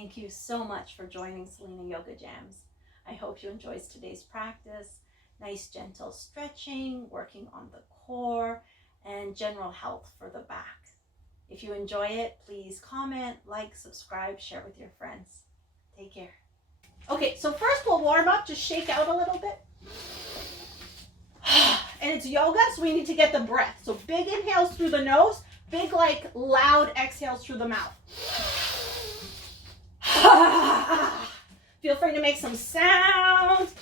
Thank you so much for joining Selena Yoga Jams. I hope you enjoyed today's practice. Nice gentle stretching, working on the core, and general health for the back. If you enjoy it, please comment, like, subscribe, share with your friends. Take care. Okay, so first we'll warm up, just shake out a little bit. And it's yoga, so we need to get the breath. So big inhales through the nose, big like loud exhales through the mouth. Feel free to make some sounds.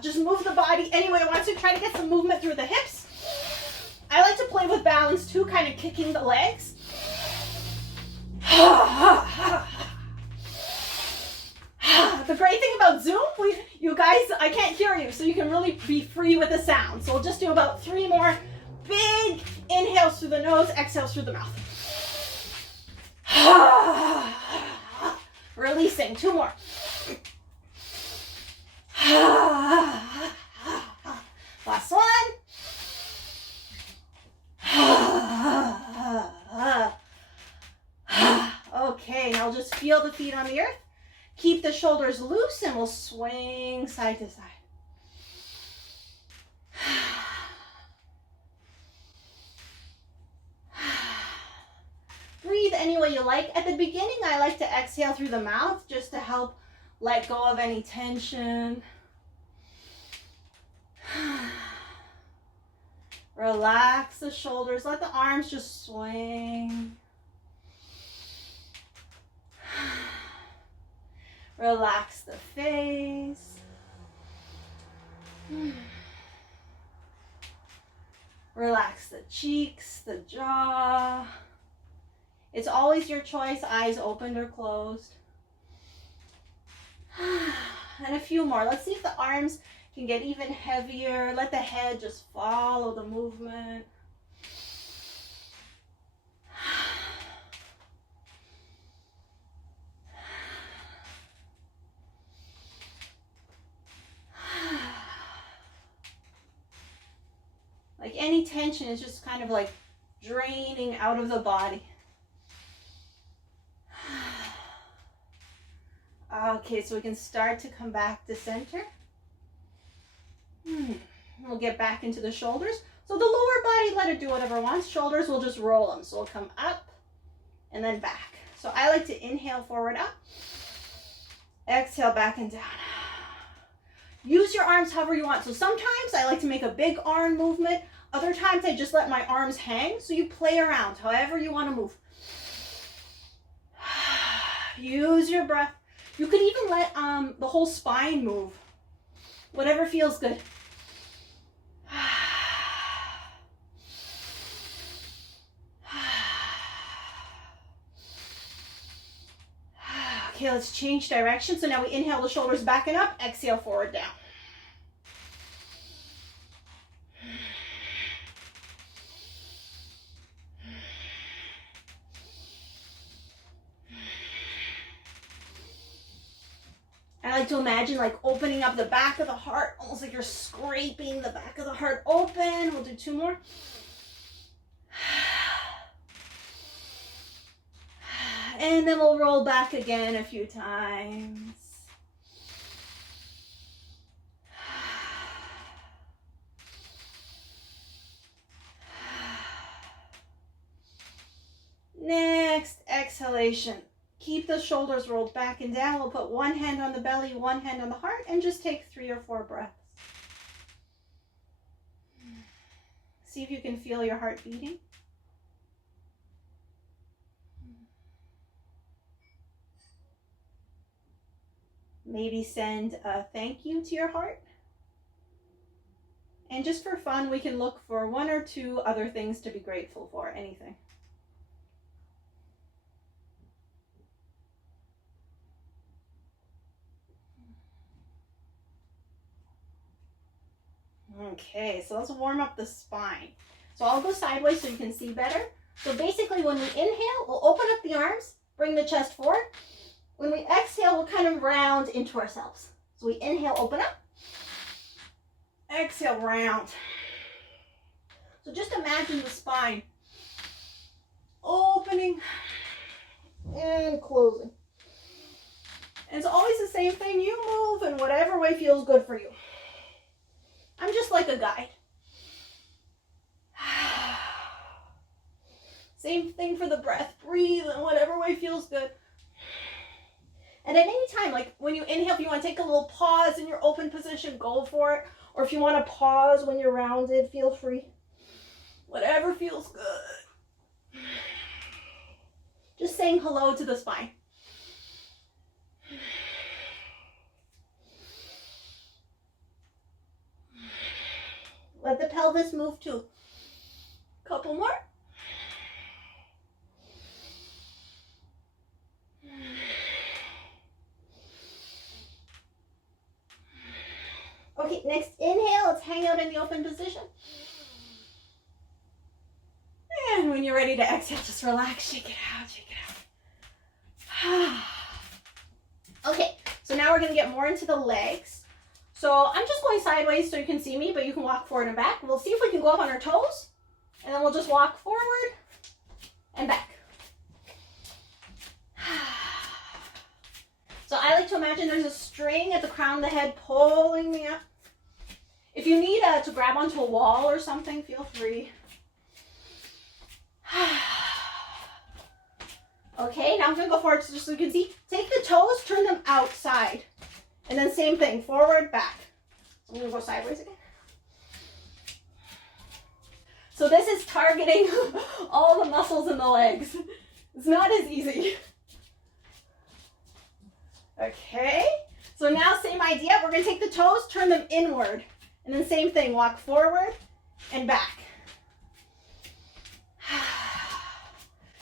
Just move the body anyway. I want to try to get some movement through the hips. I like to play with balance too, kind of kicking the legs. The great thing about Zoom, you guys, I can't hear you, so you can really be free with the sound. So we'll just do about 3 more big inhales through the nose, exhales through the mouth. Releasing, 2 more. Last one. Okay, now just feel the feet on the earth. Keep the shoulders loose and we'll swing side to side. Breathe any way you like. At the beginning, I like to exhale through the mouth just to help let go of any tension. Relax the shoulders. Let the arms just swing. Relax the face. Relax the cheeks, the jaw. It's always your choice, eyes opened or closed. And a few more. Let's see if the arms can get even heavier. Let the head just follow the movement. Like any tension is just kind of like draining out of the body. Okay, so we can start to come back to center. We'll get back into the shoulders. So the lower body, let it do whatever it wants. Shoulders, we'll just roll them. So we'll come up and then back. So I like to inhale forward up. Exhale back and down. Use your arms however you want. So sometimes I like to make a big arm movement. Other times I just let my arms hang. So you play around however you want to move. Use your breath. You could even let the whole spine move. Whatever feels good. Okay, let's change direction. So now we inhale the shoulders back and up. Exhale forward down. I like to imagine like opening up the back of the heart, almost like you're scraping the back of the heart open. We'll do 2 more. And then we'll roll back again a few times. Next exhalation. Keep the shoulders rolled back and down. We'll put 1 hand on the belly, 1 hand on the heart, and just take 3 or 4 breaths. See if you can feel your heart beating. Maybe send a thank you to your heart. And just for fun, we can look for 1 or 2 other things to be grateful for, anything. Okay, so let's warm up the spine. So I'll go sideways so you can see better. So basically when we inhale, we'll open up the arms, bring the chest forward. When we exhale, we'll kind of round into ourselves. So we inhale, open up. Exhale, round. So just imagine the spine opening and closing. And it's always the same thing. You move in whatever way feels good for you. I'm just like a guide. Same thing for the breath. Breathe in whatever way feels good. And at any time, like when you inhale, if you want to take a little pause in your open position, go for it. Or if you want to pause when you're rounded, feel free. Whatever feels good. Just saying hello to the spine. Let the pelvis move too. Couple more. Okay, next inhale, let's hang out in the open position. And when you're ready to exhale, just relax, shake it out, shake it out. Okay, so now we're gonna get more into the legs. So I'm just going sideways so you can see me, but you can walk forward and back. We'll see if we can go up on our toes, and then we'll just walk forward and back. So I like to imagine there's a string at the crown of the head pulling me up. If you need to grab onto a wall or something, feel free. Okay, now I'm going to go forward just so you can see. Take the toes, turn them outside. And then same thing, forward, back. So I'm going to go sideways again. So this is targeting all the muscles in the legs. It's not as easy. Okay, so now same idea. We're going to take the toes, turn them inward. And then same thing, walk forward and back.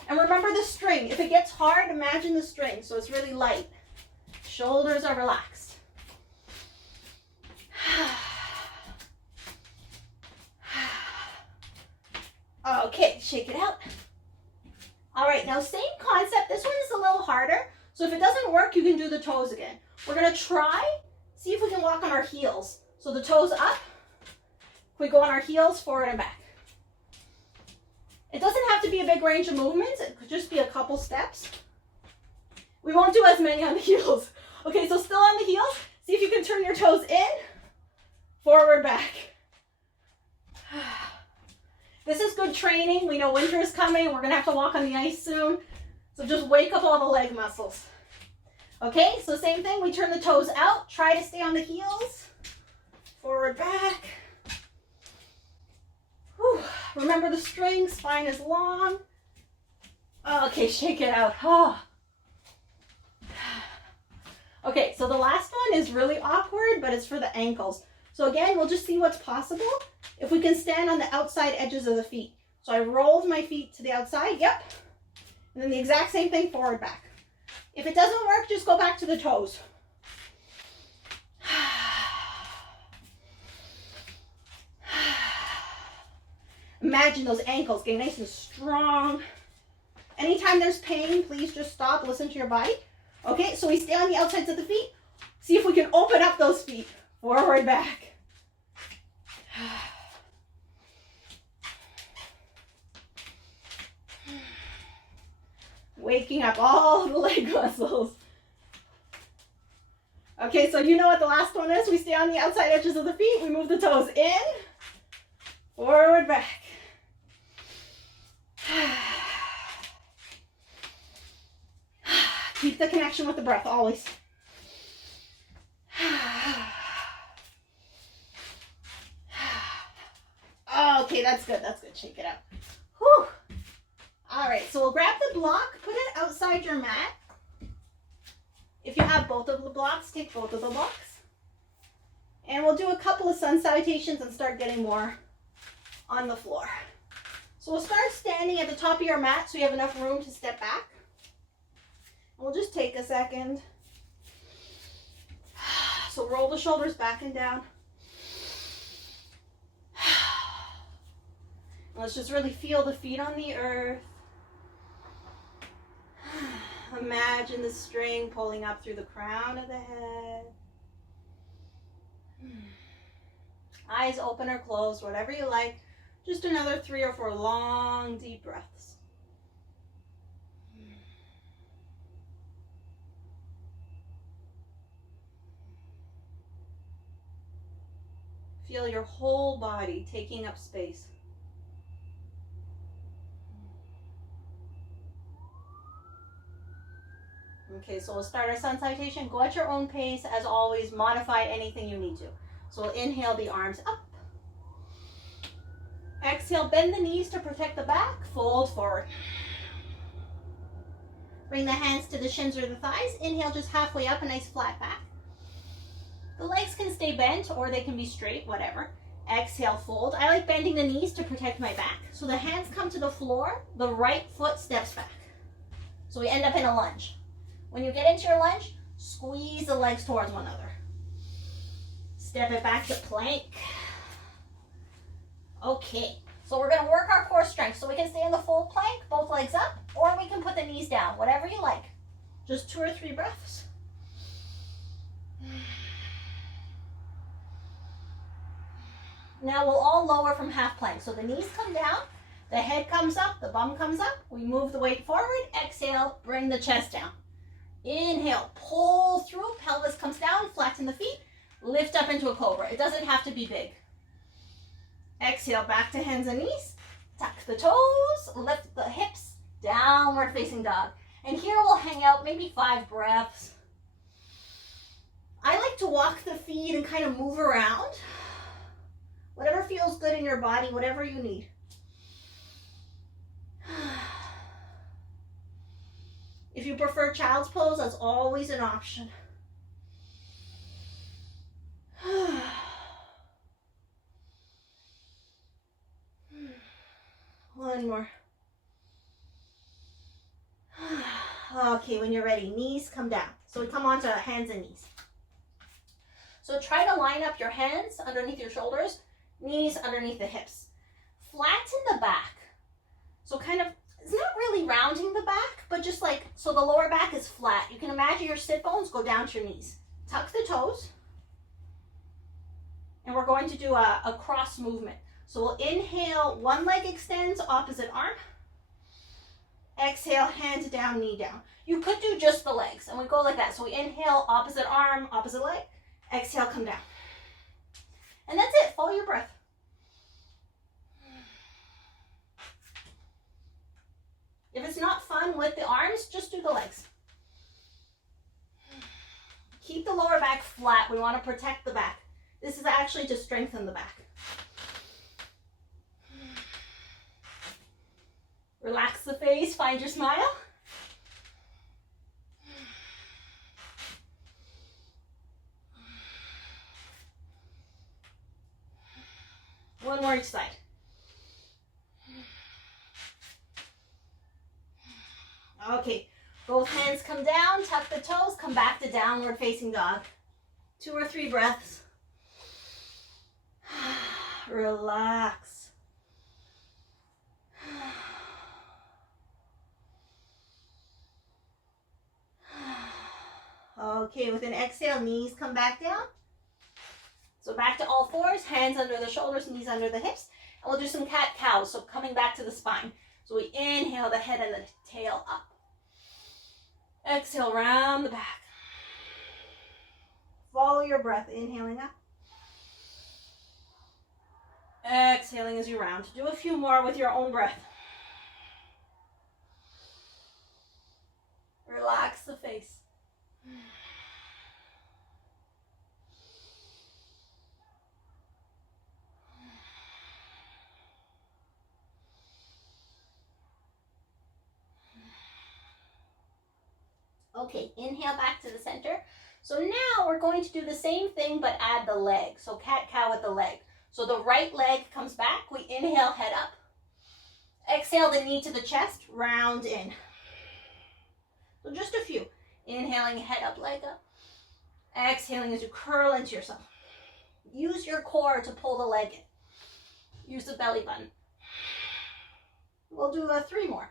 And remember the string. If it gets hard, imagine the string. So it's really light. Shoulders are relaxed. Okay, shake it out. All right, now same concept. This one is a little harder. So if it doesn't work, you can do the toes again. We're going to try, see if we can walk on our heels. So the toes up. We go on our heels, forward and back. It doesn't have to be a big range of movements. It could just be a couple steps. We won't do as many on the heels. Okay, so still on the heels. See if you can turn your toes in, forward, back. This is good training. We know winter is coming. We're going to have to walk on the ice soon. So just wake up all the leg muscles. Okay, so same thing. We turn the toes out. Try to stay on the heels. Forward, back. Whew. Remember the string. Spine is long. Okay, shake it out. Oh. Okay, so the last one is really awkward, but it's for the ankles. So again, we'll just see what's possible. If we can stand on the outside edges of the feet. So I rolled my feet to the outside. Yep. And then the exact same thing, forward, back. If it doesn't work, just go back to the toes. Imagine those ankles getting nice and strong. Anytime there's pain, please just stop, listen to your body. Okay, so we stay on the outsides of the feet. See if we can open up those feet. Forward, back. Waking up all the leg muscles. Okay, so you know what the last one is. We stay on the outside edges of the feet. We move the toes in, forward, back. Keep the connection with the breath, always. Okay, that's good, that's good. Shake it out. Whew. All right, so we'll grab the block, put it outside your mat. If you have both of the blocks, take both of the blocks. And we'll do a couple of sun salutations and start getting more on the floor. So we'll start standing at the top of your mat so you have enough room to step back. We'll just take a second. So roll the shoulders back and down. Let's just really feel the feet on the earth. Imagine the string pulling up through the crown of the head. Eyes open or closed, whatever you like. Just another 3 or 4 long, deep breaths. feel your whole body taking up space. Okay, so we'll start our sun salutation. Go at your own pace. As always, modify anything you need to. So we'll inhale the arms up. Exhale, bend the knees to protect the back. Fold forward. Bring the hands to the shins or the thighs. Inhale just halfway up, a nice flat back. The legs can stay bent or they can be straight, whatever. Exhale, fold. I like bending the knees to protect my back. So the hands come to the floor, the right foot steps back. So we end up in a lunge. When you get into your lunge, squeeze the legs towards one another. Step it back to plank. Okay, so we're gonna work our core strength. So we can stay in the full plank, both legs up, or we can put the knees down, whatever you like. Just 2 or 3 breaths. Now we'll all lower from half plank. So the knees come down, the head comes up, the bum comes up. We move the weight forward. Exhale, bring the chest down. Inhale, pull through, pelvis comes down, flatten the feet, lift up into a cobra. It doesn't have to be big. Exhale, back to hands and knees. Tuck the toes, lift the hips, downward facing dog. And here we'll hang out maybe 5 breaths. I like to walk the feet and kind of move around. Whatever feels good in your body, whatever you need. If you prefer child's pose, that's always an option. One more. Okay, when you're ready, knees come down. So we come onto hands and knees. So try to line up your hands underneath your shoulders, knees underneath the hips. Flatten the back. So kind of, it's not really rounding the back, but just like, so the lower back is flat. You can imagine your sit bones go down to your knees. Tuck the toes. And we're going to do a cross movement. So we'll inhale, one leg extends, opposite arm. Exhale, hand down, knee down. You could do just the legs, and we go like that. So we inhale, opposite arm, opposite leg. Exhale, come down. And that's it, follow your breath. If it's not fun with the arms, just do the legs. Keep the lower back flat. We want to protect the back. This is actually to strengthen the back. Relax the face, find your smile. One more each side. Okay, both hands come down, tuck the toes, come back to downward facing dog. 2 or 3 breaths. Relax. Okay, with an exhale, knees come back down. So back to all fours, hands under the shoulders, knees under the hips. And we'll do some cat-cows, so coming back to the spine. So we inhale the head and the tail up. Exhale, round the back. Follow your breath, inhaling up. Exhaling as you round. Do a few more with your own breath. Relax the face. Okay, inhale back to the center. So now we're going to do the same thing, but add the leg. So cat-cow with the leg. So the right leg comes back. We inhale, head up. Exhale the knee to the chest, round in. So just a few. Inhaling, head up, leg up. Exhaling as you curl into yourself. Use your core to pull the leg in. Use the belly button. We'll do 3 more.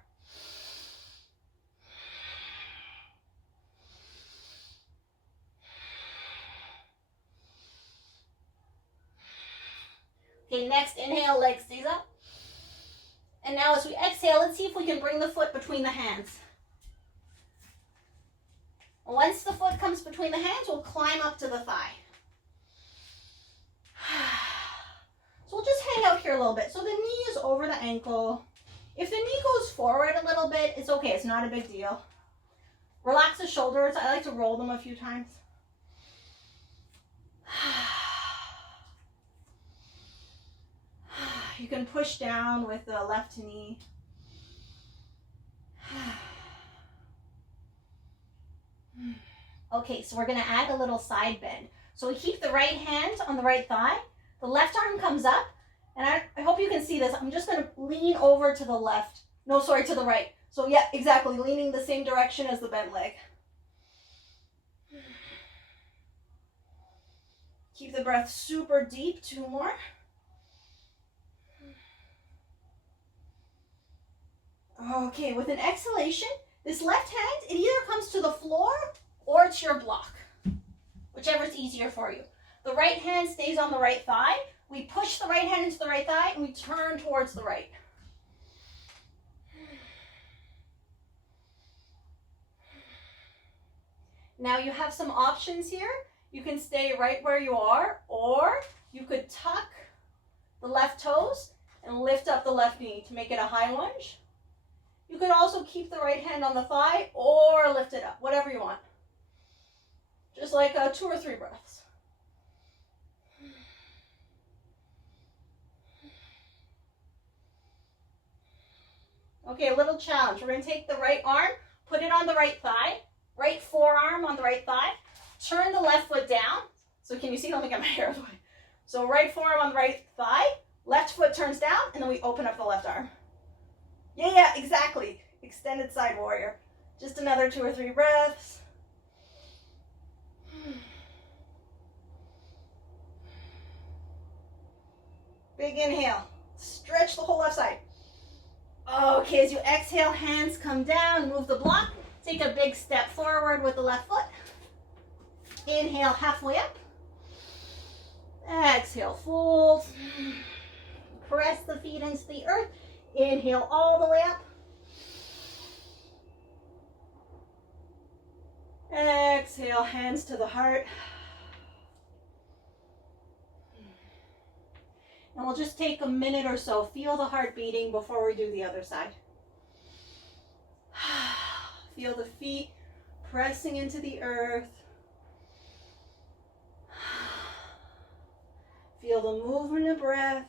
Okay, next inhale, leg stays up. And now as we exhale, let's see if we can bring the foot between the hands. Once the foot comes between the hands, we'll climb up to the thigh. here a little bit. So the knee is over the ankle. If the knee goes forward a little bit, it's okay. It's not a big deal. Relax the shoulders. I like to roll them a few times. You can push down with the left knee. Okay, so we're going to add a little side bend. So we keep the right hand on the right thigh. The left arm comes up. And I hope you can see this. I'm just going to lean over to the left. No, sorry, to the right. So yeah, exactly. Leaning the same direction as the bent leg. Keep the breath super deep. 2 more. Okay, with an exhalation, this left hand, it either comes to the floor or it's your block. Whichever is easier for you. The right hand stays on the right thigh. We push the right hand into the right thigh and we turn towards the right. Now you have some options here. You can stay right where you are, or you could tuck the left toes and lift up the left knee to make it a high lunge. You could also keep the right hand on the thigh or lift it up, whatever you want. Just like 2 or 3 breaths. Okay, a little challenge. We're going to take the right arm, put it on the right thigh, right forearm on the right thigh, turn the left foot down. So can you see? Let me get my hair out of the way. So right forearm on the right thigh, left foot turns down, and then we open up the left arm. Yeah, exactly. Extended side warrior. Just another 2 or 3 breaths. Big inhale. Stretch the whole left side. Okay, as you exhale, hands come down, move the block. Take a big step forward with the left foot. Inhale, halfway up. Exhale, fold. Press the feet into the earth. Inhale all the way up. Exhale, hands to the heart. And we'll just take a minute or so. Feel the heart beating before we do the other side. Feel the feet pressing into the earth. Feel the movement of breath.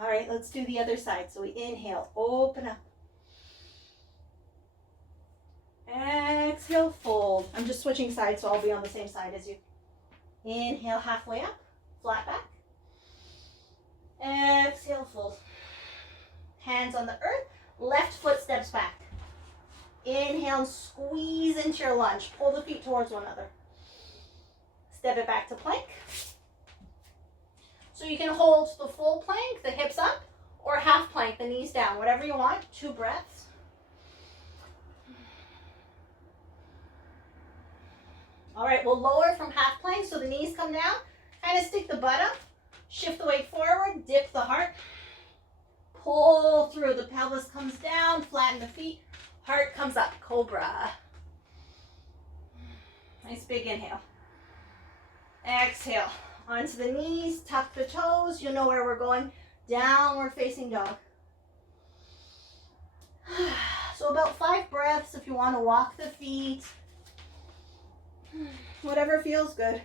All right, let's do the other side. So we inhale, open up. Exhale, fold. I'm just switching sides, so I'll be on the same side as you. Inhale, halfway up, flat back. Exhale, fold. Hands on the earth, left foot steps back. Inhale and squeeze into your lunge. Pull the feet towards one another. Step it back to plank. So you can hold the full plank, the hips up, or half plank, the knees down, whatever you want. 2 breaths. All right, we'll lower from half plank so the knees come down. Kind of stick the butt up, shift the weight forward, dip the heart. Pull through, the pelvis comes down, flatten the feet, heart comes up, Cobra. Nice big inhale. Exhale. Onto the knees, tuck the toes. You know where we're going. Downward facing dog. So about 5 breaths if you want to walk the feet. Whatever feels good.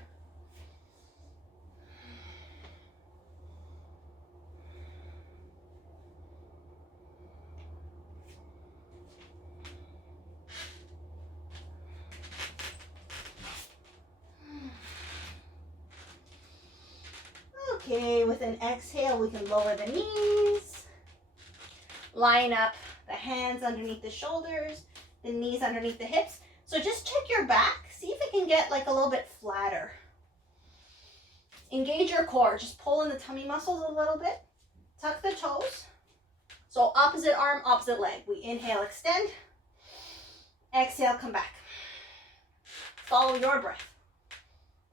Okay, with an exhale, we can lower the knees. Line up the hands underneath the shoulders, the knees underneath the hips. So just check your back. See if it can get like a little bit flatter. Engage your core. Just pull in the tummy muscles a little bit. Tuck the toes. So opposite arm, opposite leg. We inhale, extend. Exhale, come back. Follow your breath.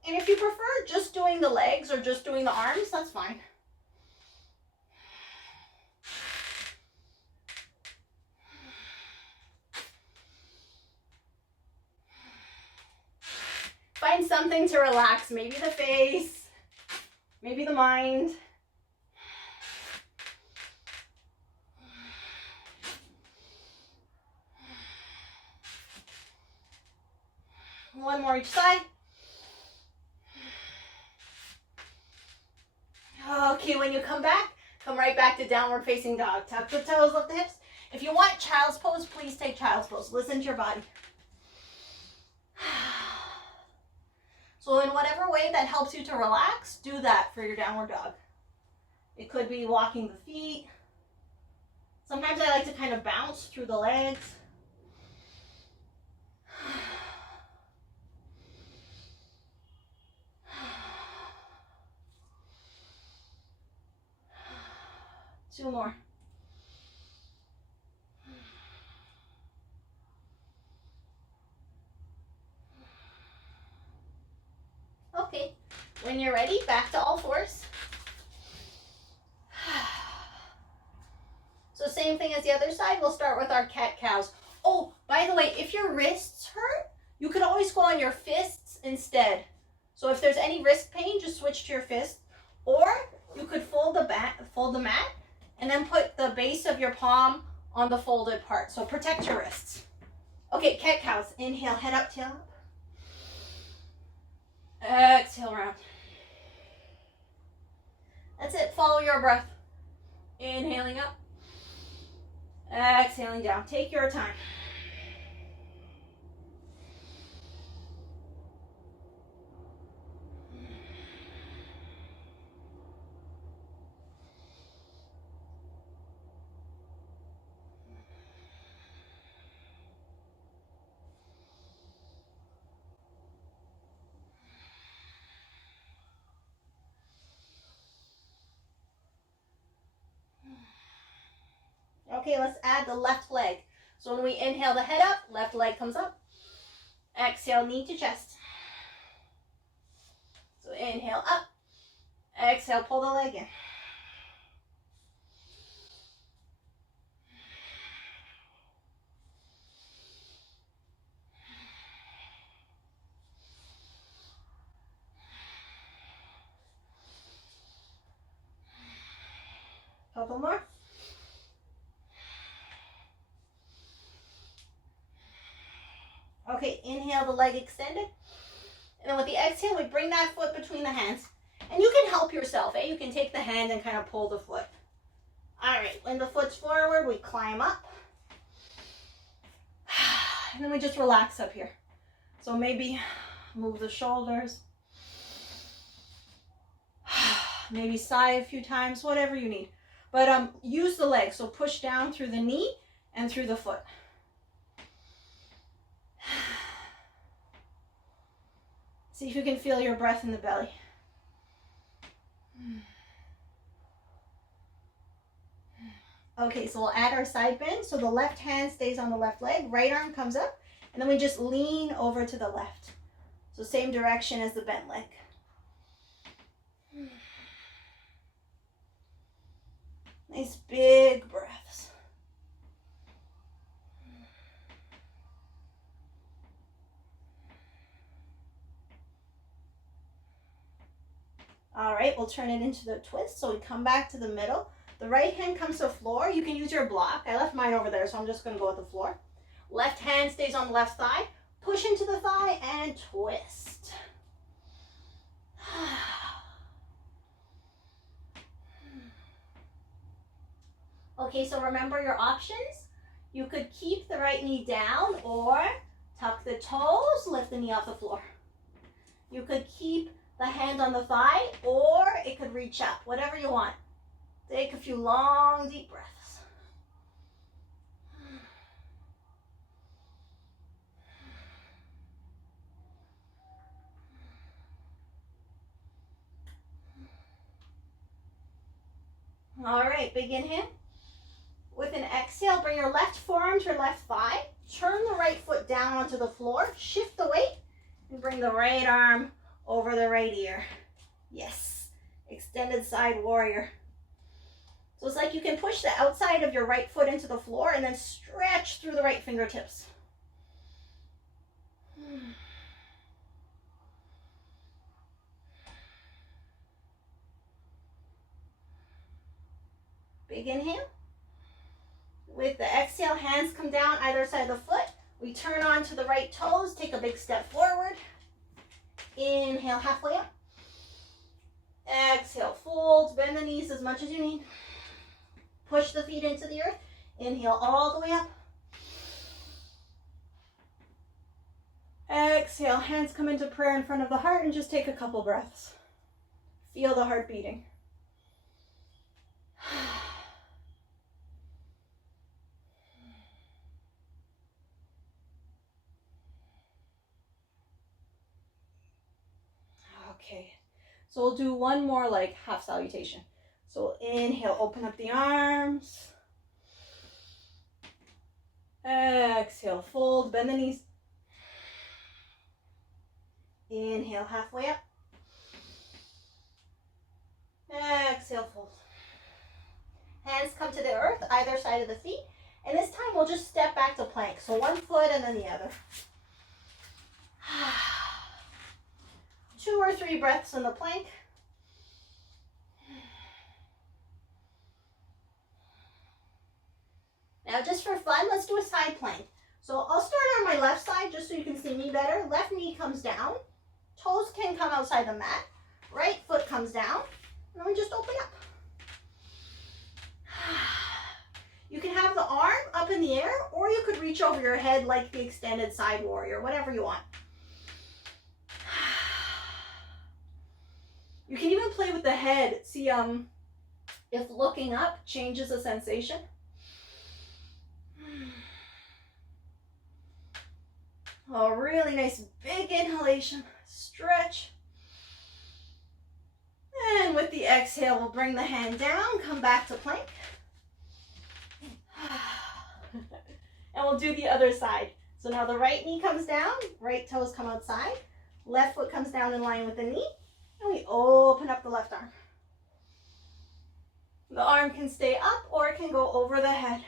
And if you prefer just doing the legs or just doing the arms, that's fine. find something to relax. Maybe the face, maybe the mind. One more each side. Okay, when you come back, come right back to downward facing dog. Tuck the toes, lift the hips. If you want child's pose, please take child's pose. Listen to your body. So in whatever way that helps you to relax, do that for your downward dog. It could be walking the feet. Sometimes I like to kind of bounce through the legs. 2 more. Okay, when you're ready, back to all fours. So same thing as the other side, we'll start with our cat-cows. Oh, by the way, if your wrists hurt, you could always go on your fists instead. So if there's any wrist pain, just switch to your fist. Or you could fold the mat, and then put the base of your palm on the folded part. So protect your wrists. Okay, cat-cows. Inhale, head up, tail up. Exhale, round. That's it. Follow your breath. Inhaling up. Exhaling down. Take your time. Okay, let's add the left leg. So when we inhale the head up, left leg comes up. Exhale, knee to chest. So inhale up. Exhale, pull the leg in. Couple more. Okay, inhale, the leg extended. And then with the exhale, we bring that foot between the hands. And you can help yourself, You can take the hand and kind of pull the foot. All right, when the foot's forward, we climb up. And then we just relax up here. So maybe move the shoulders. Maybe sigh a few times, whatever you need. But use the leg, so push down through the knee and through the foot. See if you can feel your breath in the belly. Okay, so we'll add our side bend. So the left hand stays on the left leg, right arm comes up, and then we just lean over to the left. So same direction as the bent leg. Nice big breaths. All right, we'll turn it into the twist. So we come back to the middle. The right hand comes to the floor. You can use your block. I left mine over there, so I'm just going to go with the floor. Left hand stays on the left thigh. Push into the thigh and twist. Okay, so remember your options. You could keep the right knee down or tuck the toes, lift the knee off the floor. You could keep the hand on the thigh, or it could reach up, whatever you want. Take a few long, deep breaths. All right, big inhale. With an exhale, bring your left forearm to your left thigh. Turn the right foot down onto the floor. Shift the weight and bring the right arm over the right ear. Yes, extended side warrior. So it's like you can push the outside of your right foot into the floor and then stretch through the right fingertips. Big inhale. With the exhale, hands come down either side of the foot. We turn on to the right toes, take a big step forward. Inhale, halfway up. Exhale, fold, bend the knees as much as you need. Push the feet into the earth. Inhale all the way up. Exhale, hands come into prayer in front of the heart and just take a couple breaths. Feel the heart beating. Okay, so we'll do one more like half salutation. So we'll inhale, open up the arms. Exhale, fold, bend the knees. Inhale, halfway up. Exhale, fold. Hands come to the earth, either side of the feet. And this time we'll just step back to plank. So one foot and then the other. 2 or 3 breaths in the plank. Now just for fun, let's do a side plank. So I'll start on my left side just so you can see me better. Left knee comes down. Toes can come outside the mat. Right foot comes down. And then we just open up. You can have the arm up in the air, or you could reach over your head like the extended side warrior, whatever you want. You can even play with the head. See if looking up changes the sensation. Oh, really nice big inhalation. Stretch. And with the exhale, we'll bring the hand down, come back to plank. And we'll do the other side. So now the right knee comes down, right toes come outside, left foot comes down in line with the knee, and we open up the left arm. The arm can stay up or it can go over the head.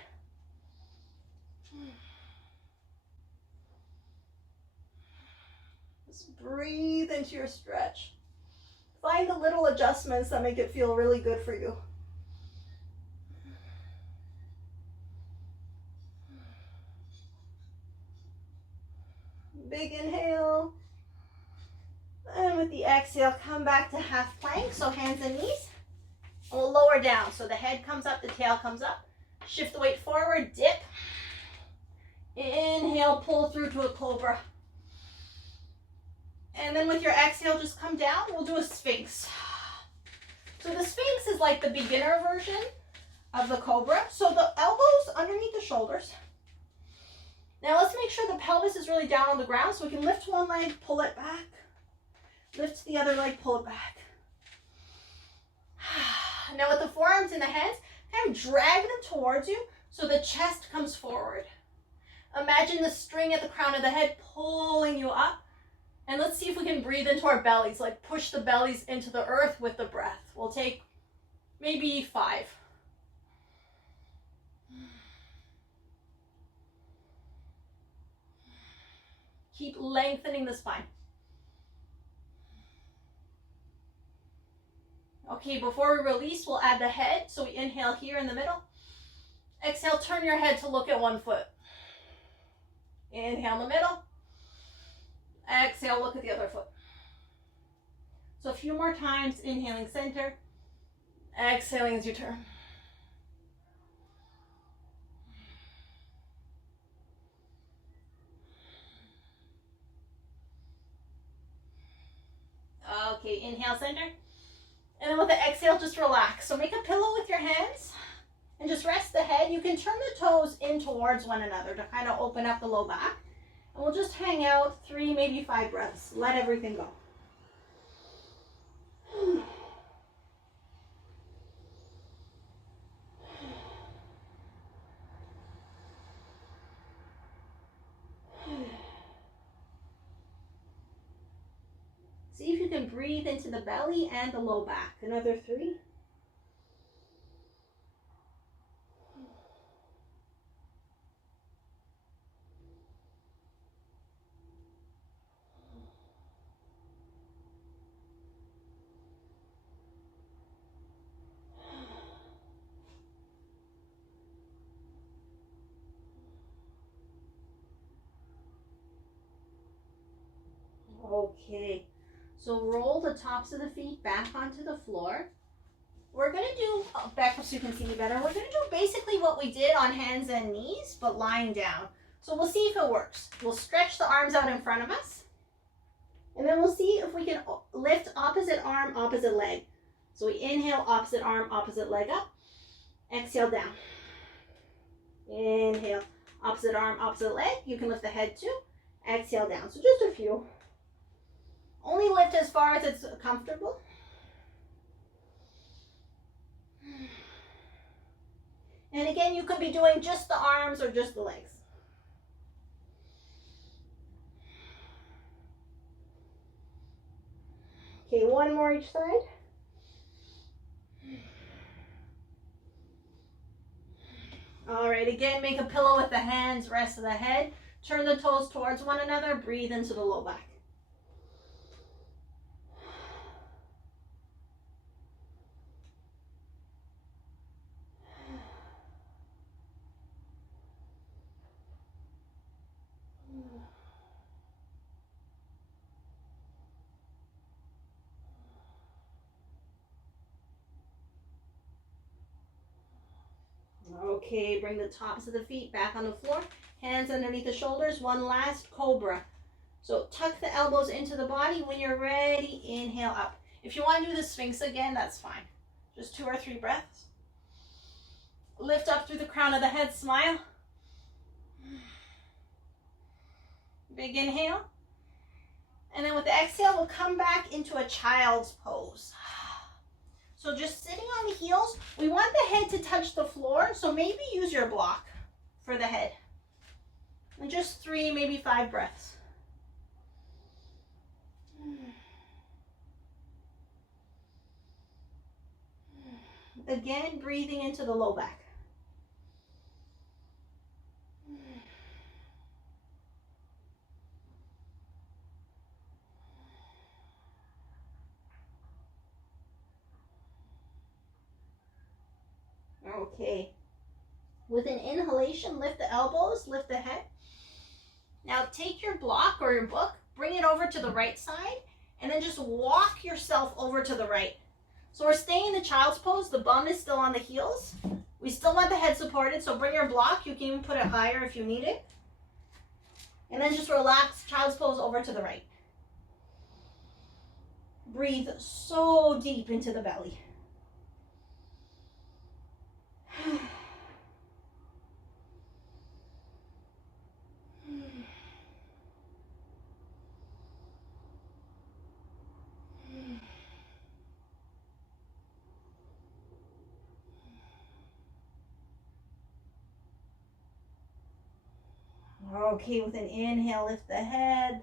Just breathe into your stretch. Find the little adjustments that make it feel really good for you. Big inhale. And with the exhale, come back to half plank. So hands and knees. And we'll lower down. So the head comes up, the tail comes up. Shift the weight forward, dip. Inhale, pull through to a cobra. And then with your exhale, just come down. We'll do a Sphinx. So the Sphinx is like the beginner version of the Cobra. So the elbows underneath the shoulders. Now let's make sure the pelvis is really down on the ground so we can lift one leg, pull it back. Lift the other leg, pull it back. Now with the forearms and the hands, kind of drag them towards you so the chest comes forward. Imagine the string at the crown of the head pulling you up. And let's see if we can breathe into our bellies, like push the bellies into the earth with the breath. We'll take maybe 5. Keep lengthening the spine. Okay, before we release, we'll add the head. So we inhale here in the middle. Exhale, turn your head to look at one foot. Inhale in the middle. Exhale, look at the other foot. So a few more times, inhaling center. Exhaling as you turn. Okay, inhale center. And then with the exhale, just relax. So make a pillow with your hands and just rest the head. You can turn the toes in towards one another to kind of open up the low back. And we'll just hang out 3, maybe 5 breaths. Let everything go. See if you can breathe into the belly and the low back. Another 3. Okay, so roll the tops of the feet back onto the floor. We're going to do, back up so you can see me better, we're going to do basically what we did on hands and knees, but lying down. So we'll see if it works. We'll stretch the arms out in front of us, and then we'll see if we can lift opposite arm, opposite leg. So we inhale, opposite arm, opposite leg up. Exhale, down. Inhale, opposite arm, opposite leg. You can lift the head too. Exhale, down. So just a few. Only lift as far as it's comfortable. And again, you could be doing just the arms or just the legs. Okay, one more each side. All right, again, make a pillow with the hands, rest of the head. Turn the toes towards one another. Breathe into the low back. Okay, bring the tops of the feet back on the floor. Hands underneath the shoulders. One last Cobra. So tuck the elbows into the body. When you're ready, inhale up. If you want to do the Sphinx again, that's fine. Just 2 or 3 breaths. Lift up through the crown of the head, smile. Big inhale. And then with the exhale, we'll come back into a child's pose. So just sitting on the heels, we want the head to touch the floor, so maybe use your block for the head. And just 3, maybe 5 breaths. Again, breathing into the low back. Okay. With an inhalation, lift the elbows, lift the head. Now take your block or your book, bring it over to the right side, and then just walk yourself over to the right. So we're staying in the child's pose. The bum is still on the heels. We still want the head supported, so bring your block. You can even put it higher if you need it. And then just relax, child's pose over to the right. Breathe so deep into the belly. Okay, with an inhale, lift the head.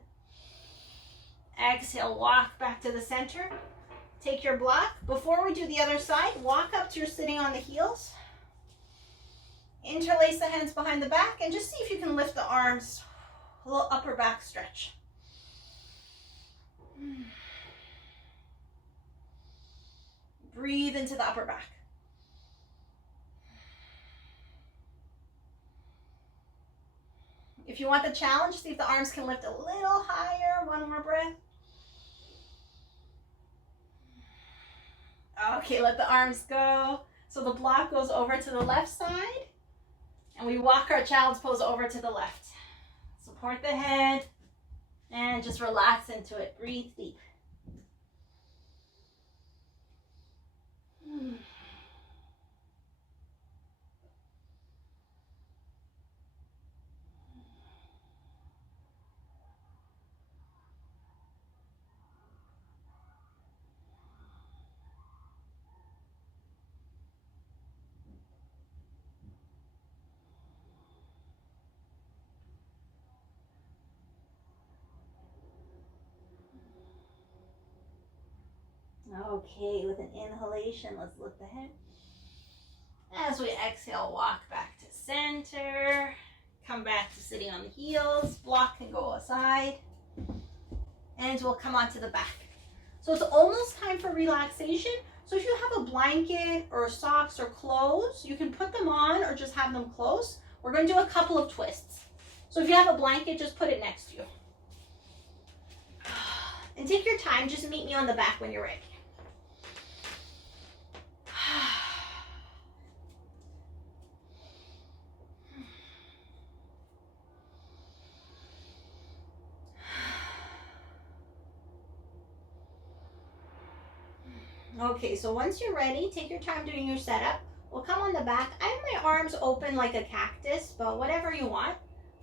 Exhale, walk back to the center. Take your block. Before we do the other side, walk up to your sitting on the heels. Interlace the hands behind the back and just see if you can lift the arms. A little upper back stretch. Breathe into the upper back. If you want the challenge, see if the arms can lift a little higher. One more breath. Okay, let the arms go. So the block goes over to the left side, and we walk our child's pose over to the left. Support the head, and just relax into it. Breathe deep. Okay, with an inhalation, let's lift the head. As we exhale, walk back to center. Come back to sitting on the heels. Block can go aside. And we'll come onto the back. So it's almost time for relaxation. So if you have a blanket or socks or clothes, you can put them on or just have them close. We're going to do a couple of twists. So if you have a blanket, just put it next to you. take your time. Just meet me on the back when you're ready. Okay, so once you're ready, take your time doing your setup. We'll come on the back. I have my arms open like a cactus, but whatever you want.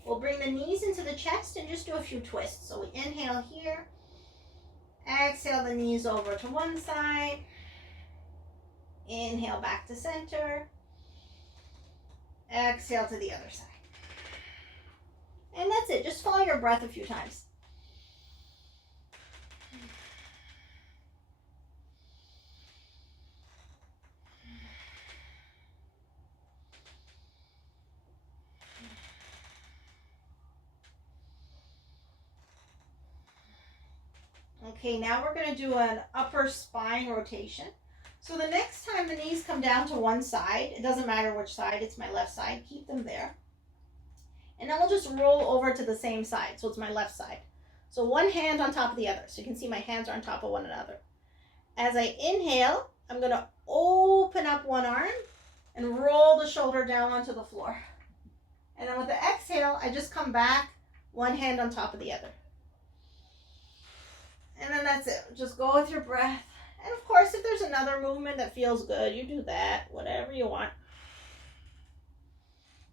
We'll bring the knees into the chest and just do a few twists. So we inhale here. Exhale the knees over to one side. Inhale back to center. Exhale to the other side. And that's it. Just follow your breath a few times. Okay, now we're going to do an upper spine rotation. So the next time the knees come down to one side, it doesn't matter which side, it's my left side, keep them there. And then we'll just roll over to the same side, so it's my left side. So one hand on top of the other, so you can see my hands are on top of one another. As I inhale, I'm going to open up one arm and roll the shoulder down onto the floor. And then with the exhale, I just come back, one hand on top of the other. And then that's it. Just go with your breath. And of course, if there's another movement that feels good, you do that, whatever you want.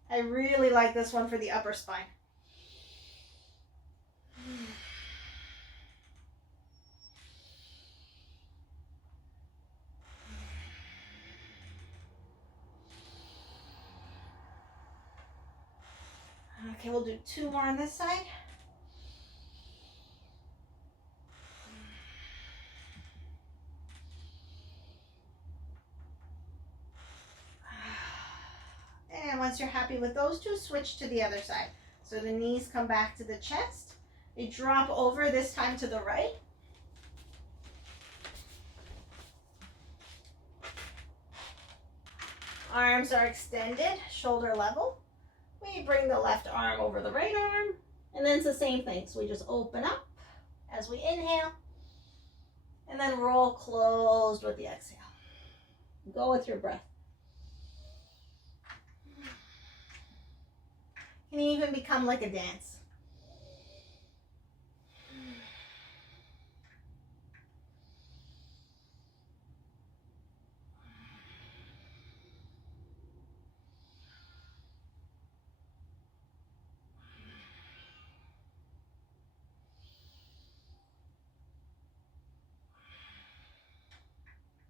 I really like this one for the upper spine. Okay, we'll do two more on this side. And once you're happy with those two, switch to the other side. So the knees come back to the chest. They drop over, this time to the right. Arms are extended, shoulder level. We bring the left arm over the right arm. And then it's the same thing. So we just open up as we inhale. And then roll closed with the exhale. Go with your breath. Can even become like a dance.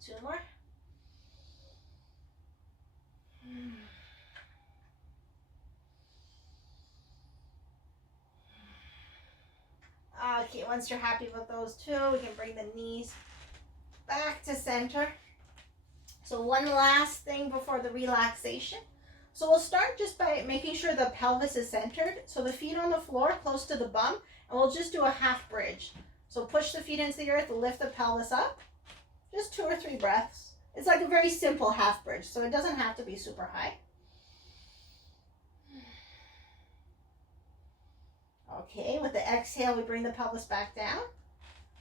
Two more. Okay, once you're happy with those two, we can bring the knees back to center. So one last thing before the relaxation. So we'll start just by making sure the pelvis is centered. So the feet on the floor, close to the bum, and we'll just do a half bridge. So push the feet into the earth, lift the pelvis up. Just 2 or 3 breaths. It's like a very simple half bridge, so it doesn't have to be super high. Okay, with the exhale, we bring the pelvis back down.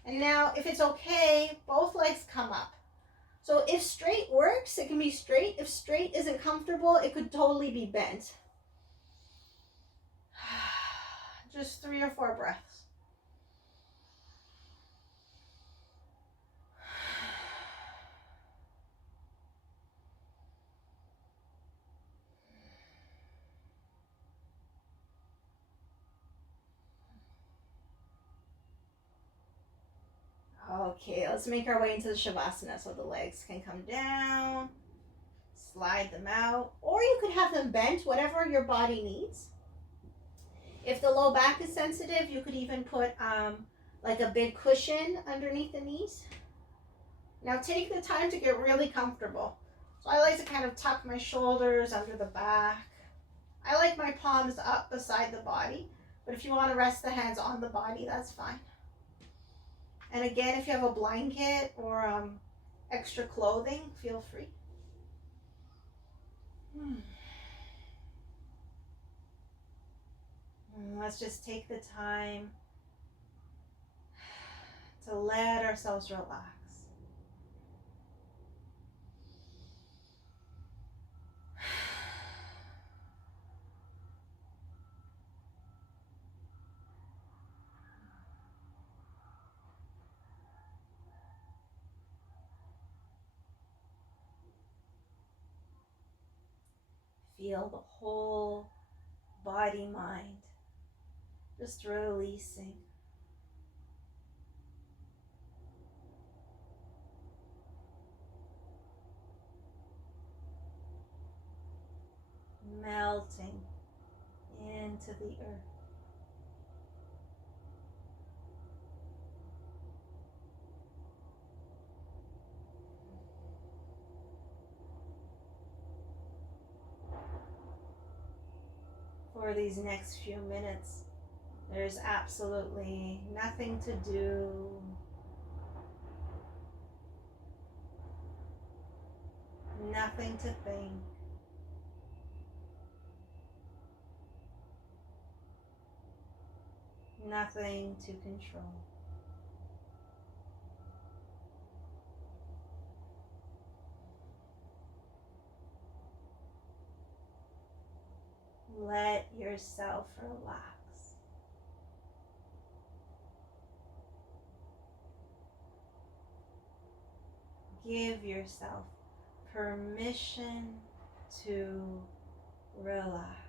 And now, if it's okay, both legs come up. So if straight works, it can be straight. If straight isn't comfortable, it could totally be bent. Just 3 or 4 breaths. Okay, let's make our way into the Savasana so the legs can come down, slide them out, or you could have them bent, whatever your body needs. If the low back is sensitive, you could even put like a big cushion underneath the knees. Now take the time to get really comfortable. So I like to kind of tuck my shoulders under the back. I like my palms up beside the body, but if you want to rest the hands on the body, that's fine. And again, if you have a blanket or extra clothing, feel free. Let's just take the time to let ourselves relax. Feel the whole body, mind, just releasing. Melting into the earth. For these next few minutes, there's absolutely nothing to do. Nothing to think. Nothing to control. Let yourself relax. Give yourself permission to relax.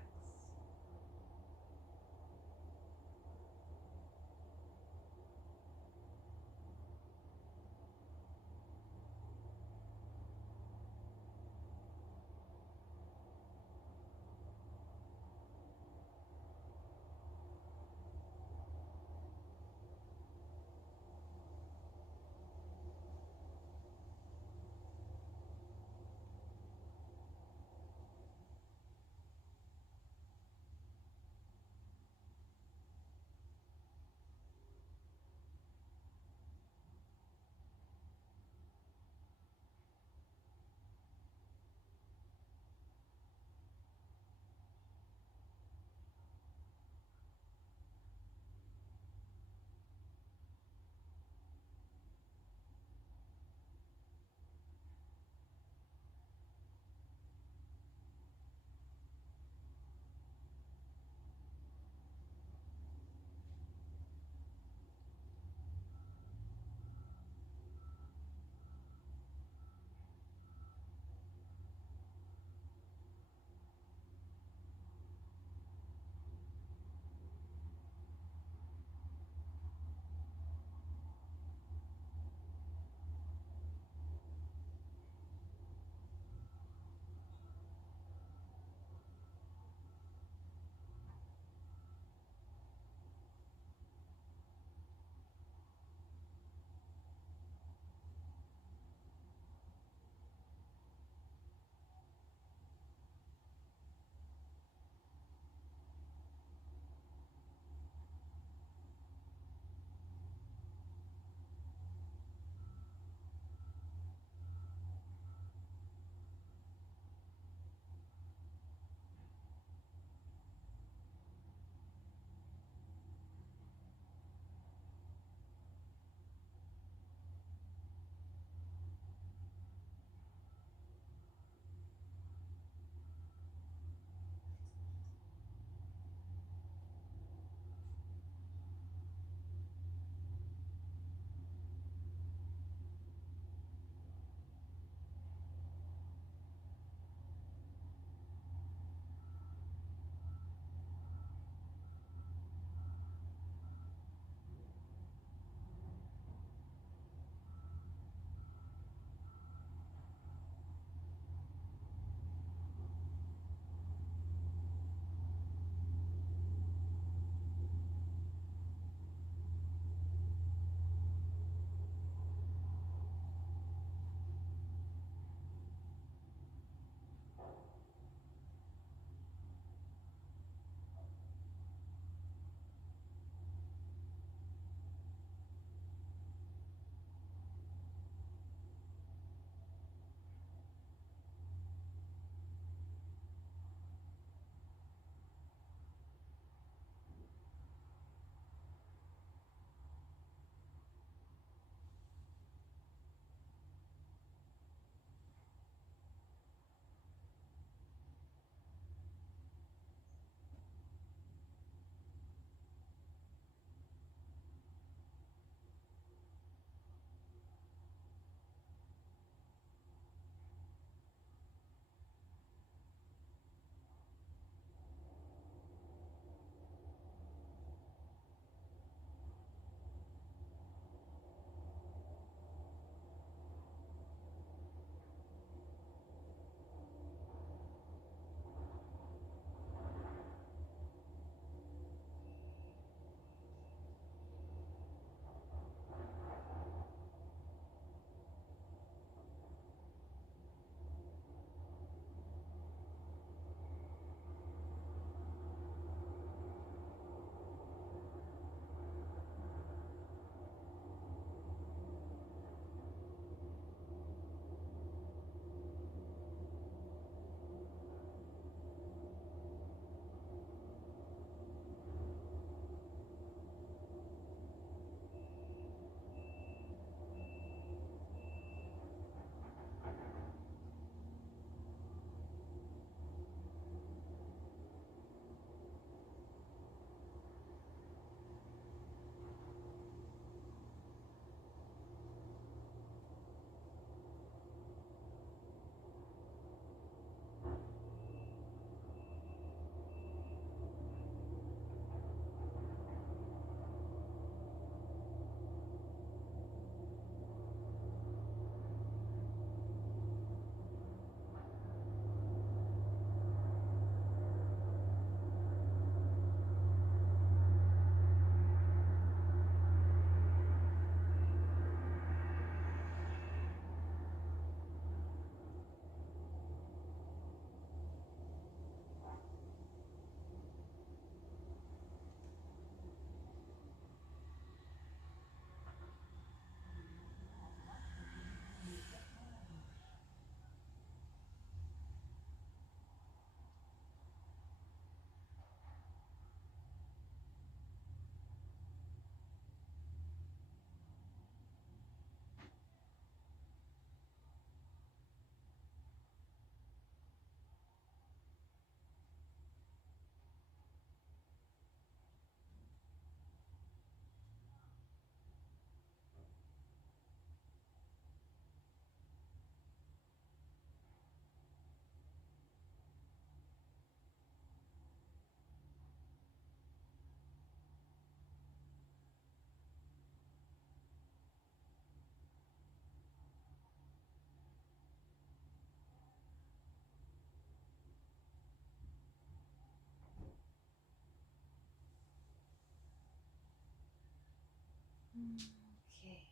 Okay.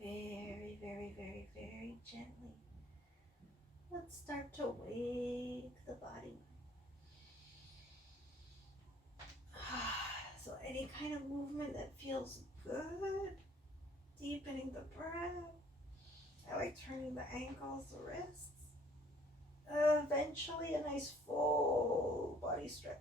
Very, very, very, very gently. Let's start to wake the body. So any kind of movement that feels good, deepening the breath. I like turning the ankles, the wrists. Eventually a nice full body stretch.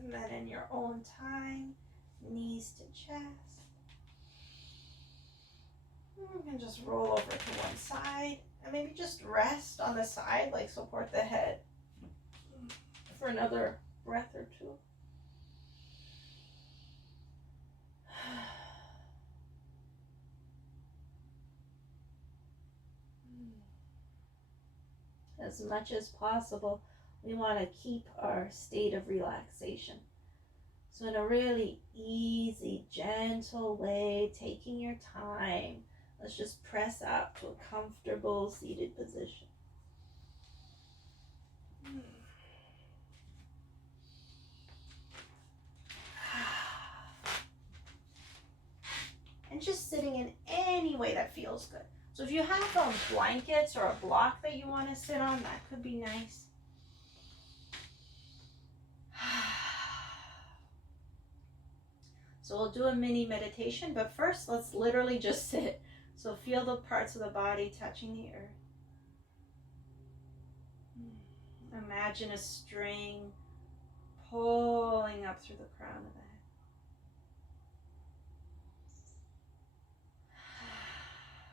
And then in your own time, knees to chest. You can just roll over to one side and maybe just rest on the side, like support the head for another breath or two. As much as possible, we want to keep our state of relaxation. So in a really easy, gentle way, taking your time, let's just press up to a comfortable seated position. And just sitting in any way that feels good. So if you have blankets or a block that you want to sit on, that could be nice. So we'll do a mini meditation, but first let's literally just sit. So feel the parts of the body touching the earth. Imagine a string pulling up through the crown of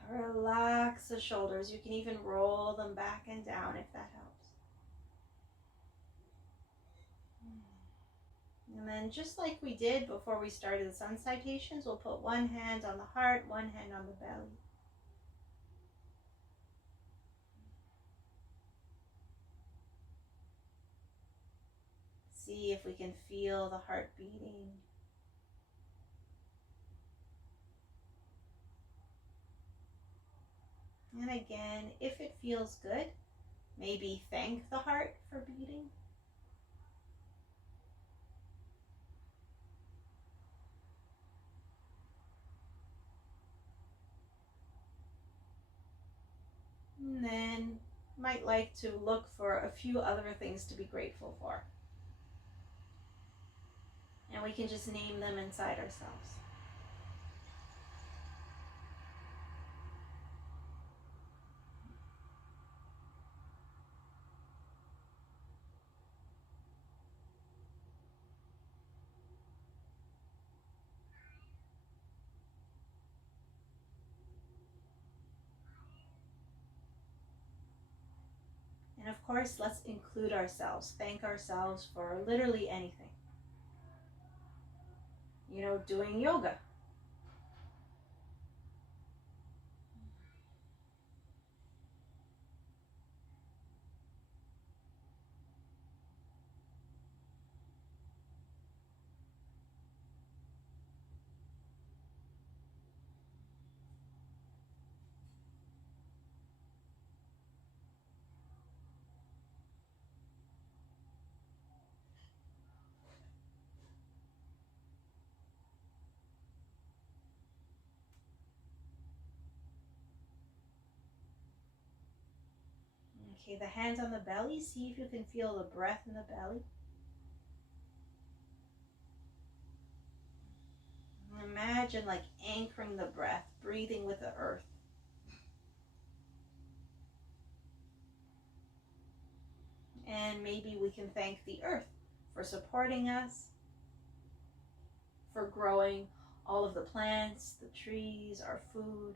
the head. Relax the shoulders. You can even roll them back and down if that helps. And then just like we did before we started the sun salutations, we'll put one hand on the heart, one hand on the belly. See if we can feel the heart beating. And again, if it feels good, maybe thank the heart for beating. And then might like to look for a few other things to be grateful for. And we can just name them inside ourselves. And of course, let's include ourselves. Thank ourselves for literally anything. You know, doing yoga. Okay, the hands on the belly. See if you can feel the breath in the belly. Imagine like anchoring the breath, breathing with the earth. And maybe we can thank the earth for supporting us, for growing all of the plants, the trees, our food.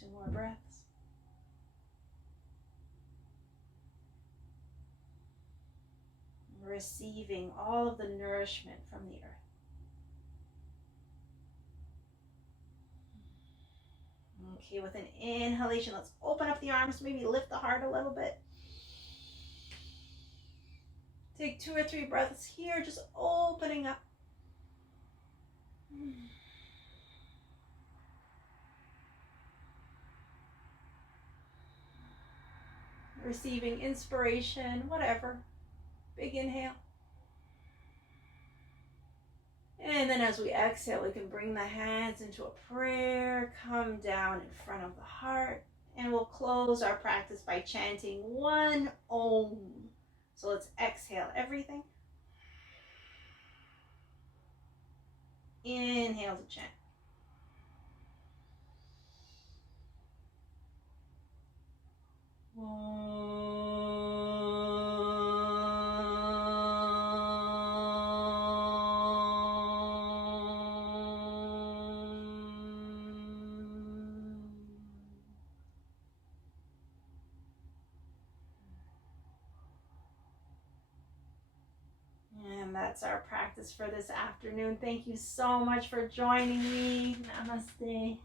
Two more breaths. Receiving all of the nourishment from the earth. Okay, with an inhalation, let's open up the arms, maybe lift the heart a little bit. Take 2 or 3 breaths here, just opening up. Receiving inspiration, whatever. Big inhale. And then as we exhale, we can bring the hands into a prayer, come down in front of the heart, and we'll close our practice by chanting 1 Om. So let's exhale everything. Inhale to chant. And that's our practice for this afternoon. Thank you so much for joining me. Namaste.